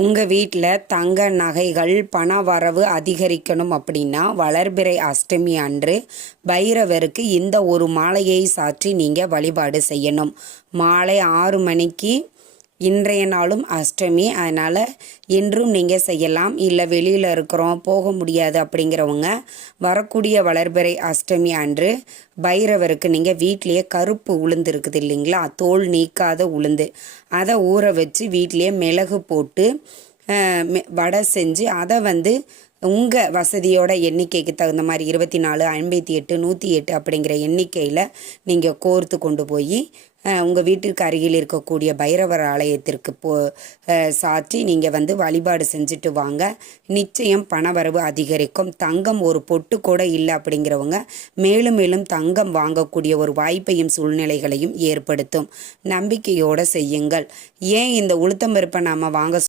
உங்கள் வீட்டில் தங்க நகைகள் பண வரவு அதிகரிக்கணும் அப்படின்னா வளர்பிறை அஷ்டமி அன்று பைரவருக்கு இந்த ஒரு மாலையை சாற்றி நீங்கள் வழிபாடு செய்யணும். மாலை 6 மணிக்கு இன்றைய நாளும் அஷ்டமி, அதனால் இன்றும் நீங்கள் செய்யலாம். இல்லை வெளியில் இருக்கிறோம் போக முடியாது அப்படிங்கிறவங்க வரக்கூடிய வளர்பிறை அஷ்டமி அன்று பைரவருக்கு நீங்கள் வீட்லேயே கருப்பு உளுந்து இருக்குது இல்லைங்களா, தோல் நீக்காத உளுந்து, அதை ஊற வச்சு வீட்லேயே மிளகு போட்டு வடை செஞ்சு அதை உங்கள் வசதியோட எண்ணிக்கைக்கு தகுந்த மாதிரி 24, 58, 108 அப்படிங்கிற எண்ணிக்கையில் நீங்கள் கோர்த்து கொண்டு போய் உங்கள் வீட்டிற்கு அருகில் இருக்கக்கூடிய பைரவர் ஆலயத்திற்கு சாற்றி நீங்கள் வழிபாடு செஞ்சுட்டு வாங்க. நிச்சயம் பணவரவு அதிகரிக்கும். தங்கம் ஒரு பொட்டு கூட இல்லை அப்படிங்கிறவங்க மேலும் மேலும் தங்கம் வாங்கக்கூடிய ஒரு வாய்ப்பையும் சூழ்நிலைகளையும் ஏற்படுத்தும். நம்பிக்கையோடு செய்யுங்கள். ஏன் இந்த உளுத்தம்பருப்பை நாம் வாங்க